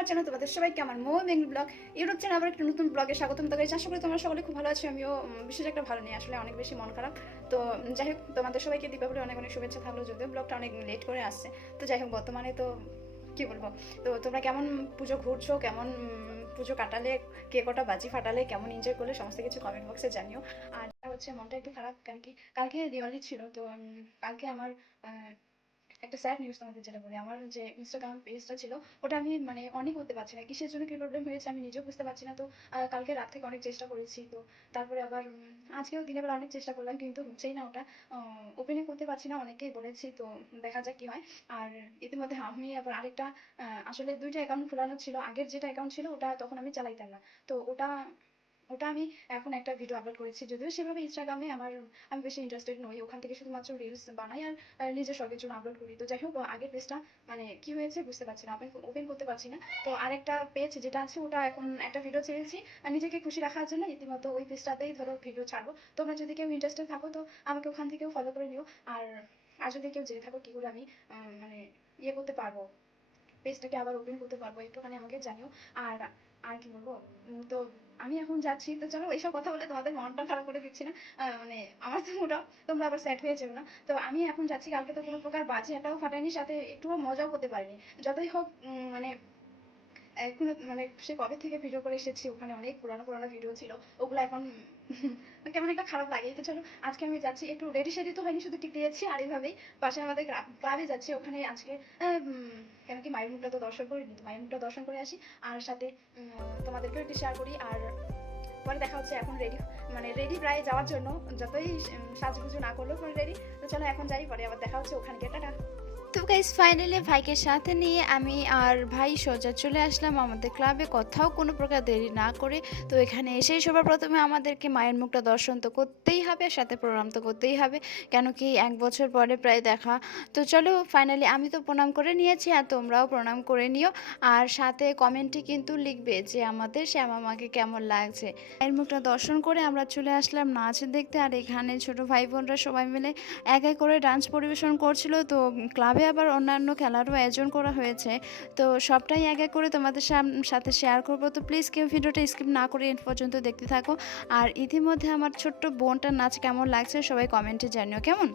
আমার চ্যানেল তোমাদের সবাইকে আমার মো বেঙ্গল ব্লগ, ইউটিউব চ্যানেল আবার একটা নতুন ব্লগে স্বাগতম। তো গাইজ আশা করি তোমরা সকলে খুব ভালো আছো, আমিও বিশেষ একটা ভালো নেই আসলে অনেক বেশি মন খারাপ। তো যাই হোক, তোমাদের সবাইকে দীপাবলি অনেক অনেক শুভেচ্ছা থাকল, যদিও ব্লগটা অনেক লেট করে আসছে। তো যাই হোক, বর্তমানে তো, কি বলব? তো তোমরা কেমন পুজো ঘুরছো, কেমন পুজো কাটালে, কে কটা বাজি ফাটালে, কেমন এনজয় করলে, সমস্ত কিছু কমেন্ট বক্সে জানিও। আর হচ্ছে মনটা একটু খারাপ কারণ কি কালকে দিওয়ালি ছিল, তো কালকে আমার একটা স্যাড নিউজ তোমাদের যেটা বলি, আমার যে ইনস্টাগ্রাম পেজটা ছিল, ওটা আমি মানে অনেক করতে পারছি না, কিসের জন্য কি প্রবলেম হয়েছে আমি নিজেও বুঝতে পারছি না তো কালকে রাত থেকে অনেক চেষ্টা করেছি তো, তারপরে আবার আজকেও দিনের বেলা অনেক চেষ্টা করলাম কিন্তু হচ্ছেই না ওটা ওপেনিং করতে পারছি না, অনেকেই বলেছি তো দেখা যাক কি হয়, আর ইতিমধ্যে আমি আবার আরেকটা আসলে দুইটা অ্যাকাউন্ট খোলানো ছিল, আগের যেটা অ্যাকাউন্ট ছিল ওটা তখন আমি চালাইতাম না, তো ওটা ওটা আমি এখন একটা ভিডিও আপলোড করেছি, যদিও সেভাবে ইনস্টাগ্রামে আমার, আমি বেশি ইন্টারেস্টেড নই। ওখান থেকে শুধুমাত্র রিলস বানাই আর নিজের শখের জন্য আপলোড করি। তো যাই হোক, আগের পেজটা মানে কি হয়েছে বুঝতে পারছি না ওপেন করতে পারছি না। তো আরেকটা পেজ যেটা আছে, ওটা এখন একটা ভিডিও ছেড়েছি আর নিজেকে খুশি রাখার জন্য ইতিমধ্যে ওই পেজটাতেই ধরো ভিডিও ছাড়বো। তোমরা যদি কেউ ইন্টারেস্টেড থাকো, তো আমাকে ওখান থেকেও ফলো করে নিও। আর আর যদি কেউ জেনে থাকো কি করে আমি মানে ইয়ে করতে পারব। পেজটাকে আবার ওপেন করতে পারব, একটুখানি আমাকে জানিও। আর আর কি বলব? তো আমি এখন যাচ্ছি, তো চলো এইসব কথা বলে তোমাদের মনটা খারাপ করে দিচ্ছি না। মানে আমার তো মোটা, তোমরা আবার স্যাট হয়ে যাবে না। তো আমি এখন যাচ্ছি, কালকে তো কোনো প্রকার বাজে একটাও ফাটাইনি সাথে একটুও মজাও করতে পারিনি। যতই হোক মানে এখন মানে সে কবে থেকে ভিডিও করে এসেছি, ওখানে অনেক পুরানো পুরানো ভিডিও ছিল, ওগুলো এখন কেমন একটা খারাপ লাগে। তো চলো, আজকে আমি যাচ্ছি, একটু রেডি সেডি তো হয়নি, শুধু টিপ দিয়েছি আর এইভাবেই পাশে আমাদের ক্লাবে যাচ্ছি, ওখানে আজকে কেন কি মায়ের মুখটা তো দর্শন করি মায়ের মুখটা দর্শন করে আসি, আর সাথে তোমাদেরকেও একটু শেয়ার করি, আর পরে দেখা হচ্ছে এখন রেডি মানে রেডি প্রায় যাওয়ার জন্য, যতই সাজগুজু না করলেও পরে রেডি তো চলো এখন যাই, পরে আবার দেখা হচ্ছে ওখানে গিয়ে, টাটা। তো গাইজ ফাইনালি ভাইকে সাথে নিয়ে আমি আর ভাই সোজা চলে আসলাম আমাদের ক্লাবে কোথাও কোনো প্রকার দেরি না করে তো এখানে এসেই সবার প্রথমে আমাদেরকে মায়ের মুখটা দর্শন তো করতেই হবে সাথে প্রণাম তো করতেই হবে, কেন কি এক বছর পরে প্রায় দেখা। তো চলো ফাইনালি আমি তো প্রণাম করে নিয়েছি আর তোমরাও প্রণাম করে নিও। আর সাথে কমেন্টে কিন্তু লিখবে যে আমাদের শ্যামা মাকে কেমন লাগছে। মায়ের মুখটা দর্শন করে আমরা চলে আসলাম নাচ দেখতে, আর এখানে ছোট ভাই বোনরা সবাই মিলে এক এক করে ডান্স পরিবেশন করছিল। তো ক্লাবে আবার অন্যান্য খেলারও আয়োজন করা হয়েছে। তো সবটাই এক এক করে তোমাদের সাথে শেয়ার করব। তো প্লিজ কেউ ভিডিওটা স্কিপ না করে এন্ড পর্যন্ত দেখতে থাকো। আর ইতিমধ্যে আমার ছোট্ট বোনটার নাচ কেমন লাগছে সবাই কমেন্টে জানিও, কেমন?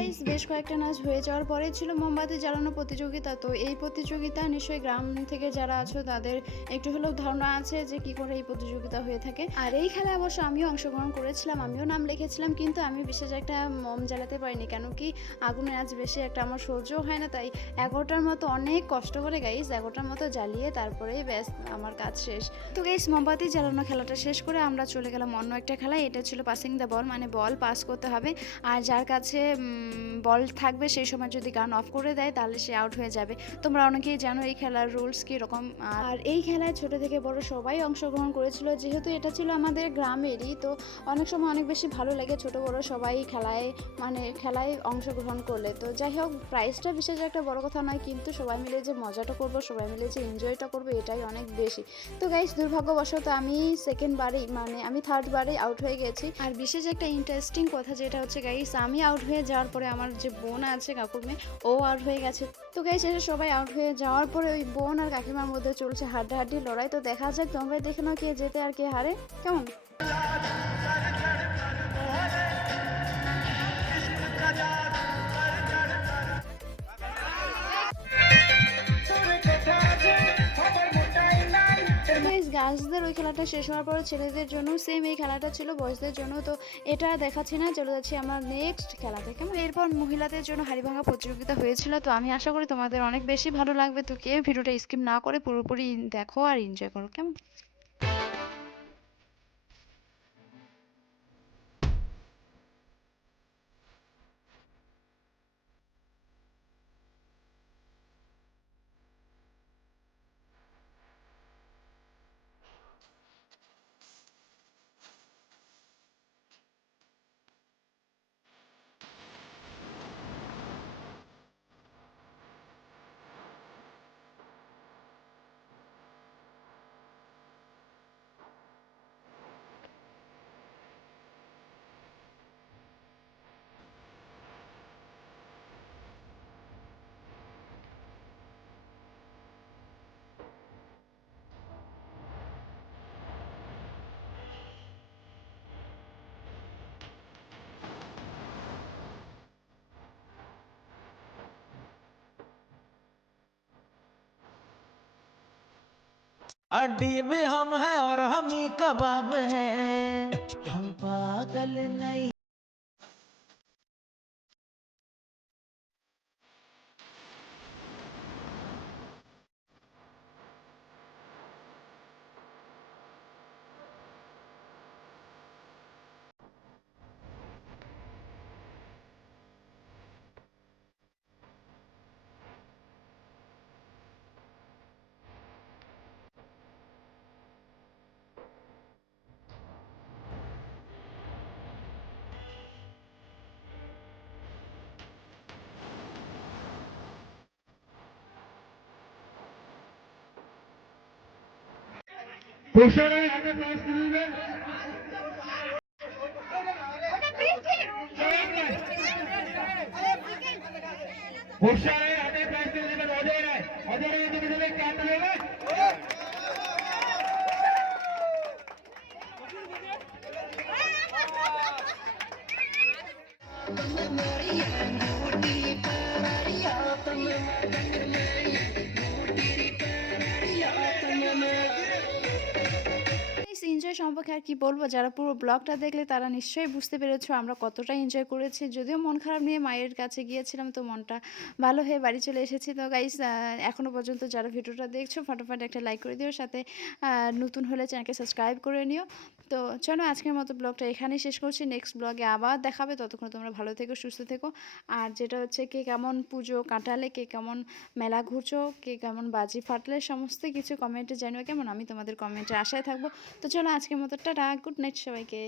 গাইস বেশ কয়েকটা নাচ হয়ে যাওয়ার পরে ছিল মোমবাতি জ্বালানো প্রতিযোগিতা। তো এই প্রতিযোগিতা নিশ্চয়ই গ্রাম থেকে যারা আছো, তাদের একটু হলেও ধারণা আছে যে কি করে এই প্রতিযোগিতা হয়ে থাকে। আর এই খেলায় অবশ্য আমিও অংশগ্রহণ করেছিলাম, আমিও নাম লিখেছিলাম, কিন্তু আমি বিশেষ একটা মম জ্বালাতে পারিনি, কেন কি আগুনের আজ বেশি একটা আমার সহ্য হয় না, তাই এগারোটার মতো অনেক কষ্ট করে গাইস এগারোটার মতো জ্বালিয়ে তারপরেই ব্যাস আমার কাজ শেষ। তো গাইস মোমবাতি জ্বালানো খেলাটা শেষ করে আমরা চলে গেলাম অন্য একটা খেলায়, এটা ছিল পাসিং দ্য বল মানে বল পাস করতে হবে। আর যার কাছে বল থাকবে সেই সময় যদি গান অফ করে দেয় তাহলে সে আউট হয়ে যাবে। তোমরা অনেকেই জানো এই খেলার রুলস কীরকম আর এই খেলায় ছোট থেকে বড় সবাই অংশগ্রহণ করেছিল। যেহেতু এটা ছিল আমাদের গ্রামেরই তো অনেক সময় অনেক বেশি ভালো লাগে ছোট বড় সবাই খেলায় মানে খেলায় অংশগ্রহণ করলে। তো যাই হোক প্রাইসটা বিশেষ একটা বড় কথা নয় কিন্তু সবাই মিলে যে মজাটা করব সবাই মিলে যে এনজয়টা করব এটাই অনেক বেশি। তো গাইস দুর্ভাগ্যবশত আমি সেকেন্ড বারেই মানে আমি থার্ড বারেই আউট হয়ে গেছি। আর বিশেষ একটা ইন্টারেস্টিং কথা যেটা হচ্ছে গাইস আমি আউট হয়ে যাওয়ার পরে আমার যে বোন আছে কাকুর মেয়ে ও আউট হয়ে গেছে। তো গাই এসে সবাই আউট হয়ে যাওয়ার পরে ওই বোন আর কাকিমার মধ্যে চলছে হাড্ডাহাড্ডি, লড়াই। তো দেখা যাক, তোমরাই দেখে নাও কে জেতে আর কে হারে। কেমন? গার্লসদের ওই খেলাটা শেষ হওয়ার পর ছেলেদের জন্য সেম এই খেলাটা ছিল বয়সদের জন্য। তো এটা দেখাচ্ছি না, চলে যাচ্ছি আমার নেক্সট খেলাতে। কেমন? এরপর মহিলাদের জন্য হাড়িভাঙা প্রতিযোগিতা হয়েছিল, তো আমি আশা করি তোমাদের অনেক বেশি ভালো লাগবে। তো কেউ ভিডিওটা স্কিপ না করে পুরোপুরি দেখো আর এনজয় করো, কেমন? अड्डी भी हम हैं और हम ही कबाब हैं। हम पागल नहीं ঘোষণায় হাতে প্রাইজ তুলে দিবেন ঘোষণায় হাতে প্রাইজ তুলে দিবেন অজয় রায় অজয় রায় তুমি দিলে কে তুলে দেবে এনজয় সম্পর্কে আর কি বলব? যারা পুরো ব্লগটা দেখলে তারা নিশ্চয়ই বুঝতে পেরেছ আমরা কতটা এনজয় করেছি। যদিও মন খারাপ নিয়ে মায়ের কাছে গিয়েছিলাম তো মনটা ভালো হয়ে বাড়ি চলে এসেছি। তো গাইস এখনও পর্যন্ত যারা ভিডিওটা দেখছ, ফটোফট একটা লাইক করে দিও। সাথে নতুন হলে চ্যানেলকে সাবস্ক্রাইব করে নিও। তো চলো আজকের মতো ব্লগটা এখানেই শেষ করছি। নেক্সট ব্লগে আবার দেখাবে। ততক্ষণ তোমরা ভালো থেকো, সুস্থ থেকো। আর যেটা হচ্ছে কে কেমন পুজো কাটালে, কে কেমন মেলা ঘুরছো, কে কেমন বাজি ফাটলে, সমস্ত কিছু কমেন্টে জানিও কেমন। আমি তোমাদের কমেন্টে আশায় থাকব। তো চলো আজকের মতো, টাটা গুড নাইট সবাইকে।